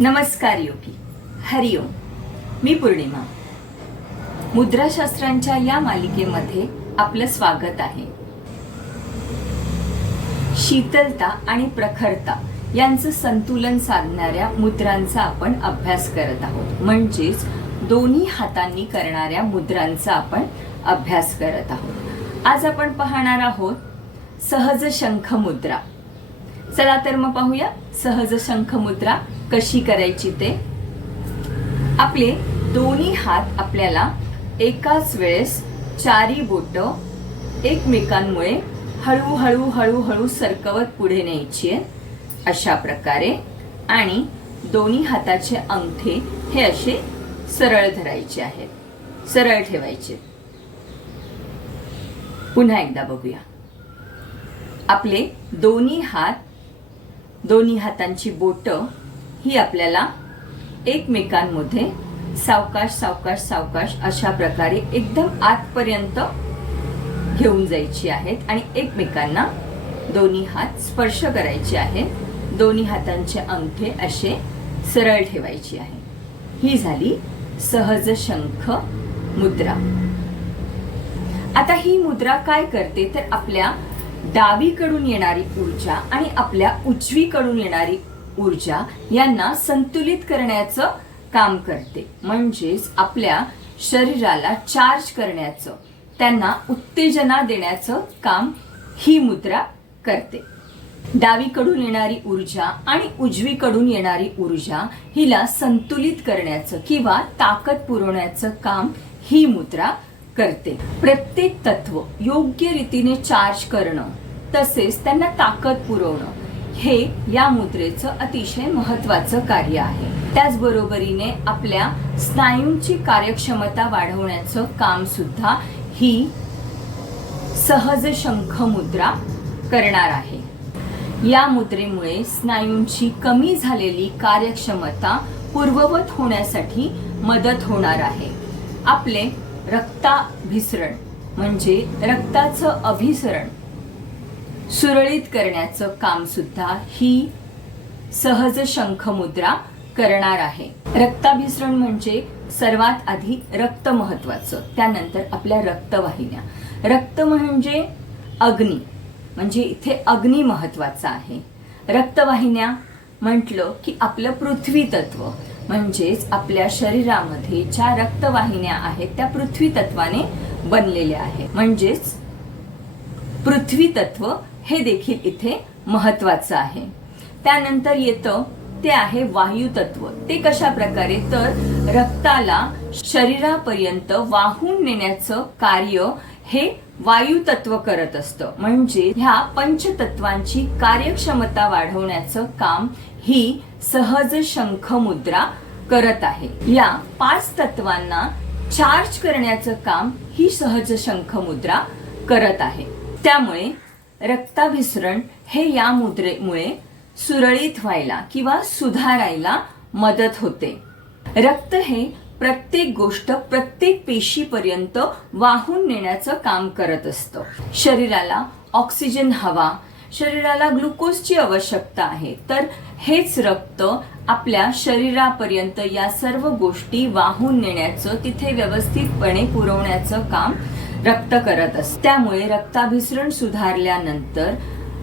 नमस्कार योगी. हरिओम मी पौर्णिमा. मुद्राशास्त्रांच्या या मालिकेमध्ये आपलं स्वागत आहे. शीतलता आणि प्रखरता यांचं संतुलन साधणाऱ्या मुद्रांचा आपण अभ्यास करत आहोत. म्हणजेच दोन्ही हातांनी करणाऱ्या मुद्रांचा आपण अभ्यास करत आहोत. आज आपण पाहणार आहोत सहज शंख मुद्रा. चला तर मग पाहूया सहज शंख मुद्रा कशी करायची ते? आपले दोन्ही हात आपल्याला एकाच वेळेस चारी बोट एकमेकांमुळे हळूहळू हळूहळू सरकवत पुढे न्यायची आहे अशा प्रकारे. आणि दोन्ही हाताचे अंगठे हे असे सरळ धरायचे आहेत. सरळ ठेवायचे. पुन्हा एकदा बघूया. आपले दोन्ही हात दोन्ही हातांची बोटं ही आपल्याला एकमेकांमध्ये सावकाश सावकाश सावकाश अशा प्रकारे एकदम आतपर्यंत घेऊन जायची आहेत आणि एकमेकांना दोन्ही हात स्पर्श करायचे आहेत. दोन्ही हातांचे अंगठे असे सरळ ठेवायचे आहे ही झाली सहज शंख मुद्रा. आता ही मुद्रा काय करते? तर आपल्या डावीकडून येणारी ऊर्जा आणि आपल्या उजवीकडून येणारी ऊर्जा यांना संतुलित करण्याचं काम करते. म्हणजेच आपल्या शरीराला चार्ज करण्याचं त्यांना उत्तेजना देण्याचं काम ही मुद्रा करते. डावीकडून येणारी ऊर्जा आणि उजवीकडून येणारी ऊर्जा हिला संतुलित करण्याचं किंवा ताकद पुरवण्याचं काम ही मुद्रा करते. प्रत्येक तत्व योग्य रीतीने चार्ज करणं तसेच त्यांना ताकद पुरवणं हे या मुद्रेचं अतिशय महत्वाचं कार्य आहे. त्याचबरोबरीने आपल्या स्नायूंची कार्यक्षमता वाढवण्याचं काम सुद्धा ही सहज शंख मुद्रा करणार आहे. या मुद्रेमुळे स्नायूंची कमी झालेली कार्यक्षमता पूर्ववत होण्यासाठी मदत होणार आहे. आपले रक्ताभिसरण म्हणजे रक्ताचं अभिसरण सुरळीत करण्याचं काम सुद्धा ही सहज शंख मुद्रा करणार आहे. रक्ताभिसरण म्हणजे सर्वात आधी रक्त महत्वाचं त्यानंतर आपल्या रक्तवाहिन्या. रक्त म्हणजे अग्नी म्हणजे इथे अग्नी महत्त्वाचा आहे. रक्तवाहिन्या म्हटलं की आपलं पृथ्वी तत्व म्हणजेच आपल्या शरीरामध्ये ज्या रक्तवाहिन्या आहेत त्या पृथ्वी तत्वाने बनलेल्या आहेत. म्हणजेच पृथ्वी तत्व हे देखील इथे महत्वाचं आहे. त्यानंतर येतं ते आहे वायू तत्व ते कशा प्रकारे? तर रक्ताला शरीरापर्यंत वाहून नेण्याचं कार्य हे वायू तत्व करत असतं. म्हणजे ह्या पंचतत्वांची कार्यक्षमता वाढवण्याचं काम ही सहज शंख मुद्रा करत आहे. या पाच तत्वांना चार्ज करण्याचं काम ही सहज शंख मुद्रा करत आहे. त्यामुळे रक्ताभिसरण हे या मुद्रेमुळे सुरळीत व्हायला किंवा सुधारायला मदत होते. रक्त हे प्रत्येक गोष्ट प्रत्येक पेशीपर्यंत वाहून नेण्याचं काम करत असतं. शरीराला ऑक्सिजन हवा शरीराला ग्लुकोजची आवश्यकता आहे तर हेच रक्त आपल्या शरीरापर्यंत या सर्व गोष्टी वाहून नेण्याचं तिथे व्यवस्थितपणे पुरवण्याचं काम रक्त करत असत त्यामुळे रक्ताभिसरण सुधारल्यानंतर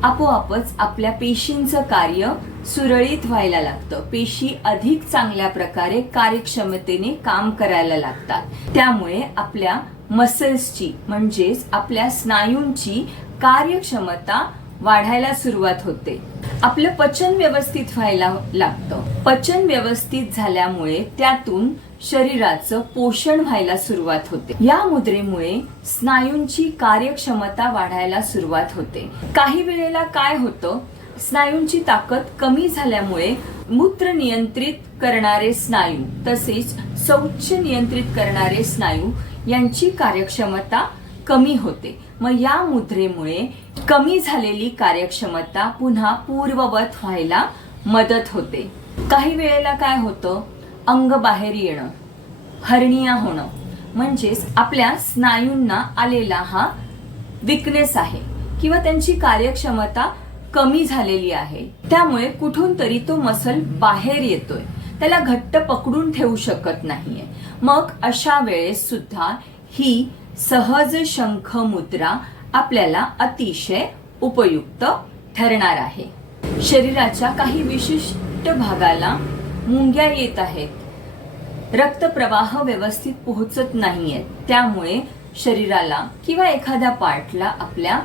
आपोआपच आपल्या पेशींचं कार्य सुरळीत व्हायला लागतं. पेशी अधिक चांगल्या प्रकारे कार्यक्षमतेने काम करायला लागतात. त्यामुळे आपल्या मसल्सची म्हणजेच आपल्या स्नायूंची कार्यक्षमता वाढायला सुरुवात होते. आपलं पचन व्यवस्थित व्हायला लागतं. पचन व्यवस्थित झाल्यामुळे त्यातून शरीराचं पोषण व्हायला सुरुवात होते. या मुद्रेमुळे स्नायूंची कार्यक्षमता वाढायला सुरुवात होते. काही वेळेला काय होतं? स्नायूंची ताकद कमी झाल्यामुळे मूत्र नियंत्रित करणारे स्नायू तसेच शौच नियंत्रित करणारे स्नायू यांची कार्यक्षमता कमी होते. मग या मुद्रेमुळे कमी झालेली कार्यक्षमता पुन्हा पूर्ववत व्हायला मदत होते. काही वेळेला काय होतं? अंग बाहेर येणं हर्निया होणं. म्हणजेच आपल्या स्नायूंना आलेला हा विकनेस आहे किंवा त्यांची कार्यक्षमता कमी झालेली आहे. त्यामुळे कुठून तरी तो मसल बाहेर येतोय. त्याला घट्ट पकडून ठेवू शकत नाहीये. मग अशा वेळेस सुद्धा ही सहज शंख मुद्रा आपल्याला अतिशय उपयुक्त ठरणार आहे. शरीराच्या काही विशिष्ट भागाला मुंग्या येत आहेत. रक्तप्रवाह व्यवस्थित पोहोचत नाहीये. त्यामुळे शरीराला किंवा एखाद्या पार्टला आपल्या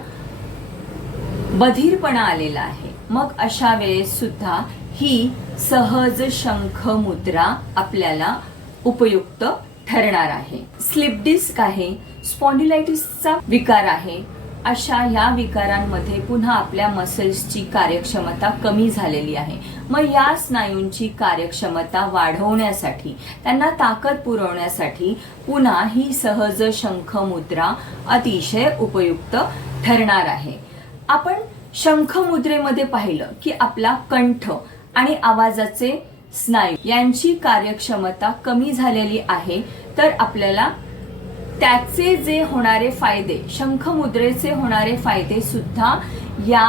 बधीरपणा आलेला आहे. मग अशा वेळेस सुद्धा ही सहज शंख मुद्रा आपल्याला उपयुक्त ठरणार आहे. स्लिप डिस्क आहे. स्पॉन्डिलायटिसचा विकार आहे. अशा या विकारांमध्ये पुन्हा आपल्या मसल्सची कार्यक्षमता कमी झालेली आहे. मग या स्नायूंची कार्यक्षमता वाढवण्यासाठी त्यांना ताकद पुरवण्यासाठी पुन्हा ही सहज शंख मुद्रा अतिशय उपयुक्त ठरणार आहे. आपण शंख मुद्रेमध्ये पाहिलं की आपला कंठ आणि आवाजाचे स्नायू यांची कार्यक्षमता कमी झालेली आहे तर आपल्याला त्याचे जे होणारे फायदे शंखमुद्रेचे होणारे फायदे सुद्धा या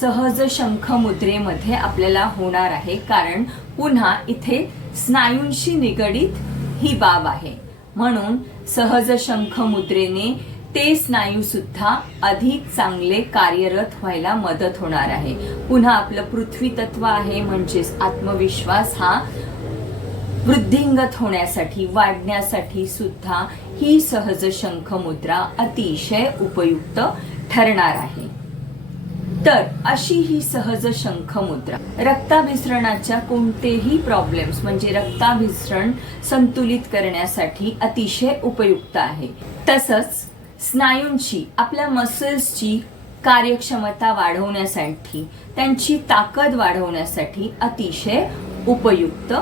सहज शंखमुद्रेमध्ये आपल्याला होणार आहे. कारण पुन्हा इथे स्नायूंशी निगडीत ही बाब आहे. म्हणून सहज शंखमुद्रेने ते स्नायू सुद्धा अधिक चांगले कार्यरत व्हायला मदत होणार आहे. पुन्हा आपलं पृथ्वी तत्व आहे म्हणजेच आत्मविश्वास हा वृद्धिंगत होण्यासाठी वाढण्यासाठी सुद्धा ही सहज शंख मुद्रा अतिशय उपयुक्त ठरणार आहे. तर अशी ही सहज शंख मुद्रा रक्ताभिसरणाच्या कोणतेही प्रॉब्लेम्स म्हणजे रक्ताभिसरण संतुलित करण्यासाठी अतिशय उपयुक्त आहे. तसंच स्नायूंची आपल्या मसल्सची कार्यक्षमता वाढवण्यासाठी त्यांची ताकद वाढवण्यासाठी अतिशय उपयुक्त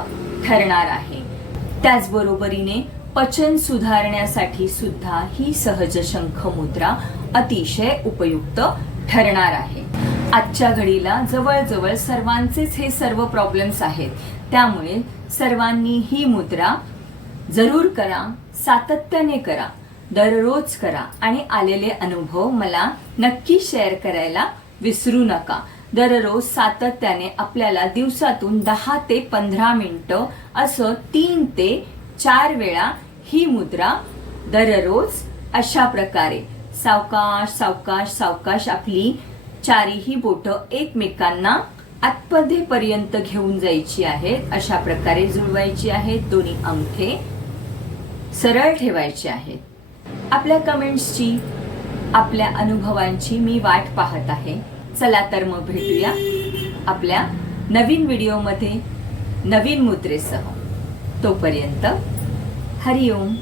ठरणार आहे. त्याचबरोबरीने पचन सुधारण्यासाठी सुद्धा ही सहज शंख मुद्रा अतिशय उपयुक्त ठरणार आहे. आजच्या घडीला जवळजवळ सर्वांचेच हे सर्व प्रॉब्लेम्स आहेत. त्यामुळे सर्वांनी ही मुद्रा जरूर करा सातत्याने करा दररोज करा आणि आलेले अनुभव मला नक्की शेअर करायला विसरू नका. दररोज सातत्याने आपल्याला दिवसातून दहा ते पंधरा मिनिटं असं तीन ते चार वेळा ही मुद्रा दररोज अशा प्रकारे. सावकाश सावकाश सावकाश आपली चारीही बोटं एकमेकांना आतमध्येपर्यंत घेऊन जायची आहेत अशा प्रकारे जुळवायची आहेत दोन्ही अंगठे सरळ ठेवायचे आहेत. आपल्या कमेंट्सची आपल्या अनुभवांची मी वाट पाहत आहे. चला तर मग भेटूया आपल्या नवीन व्हिडिओमध्ये नवीन मुद्रेसह. तोपर्यंत हरिओम.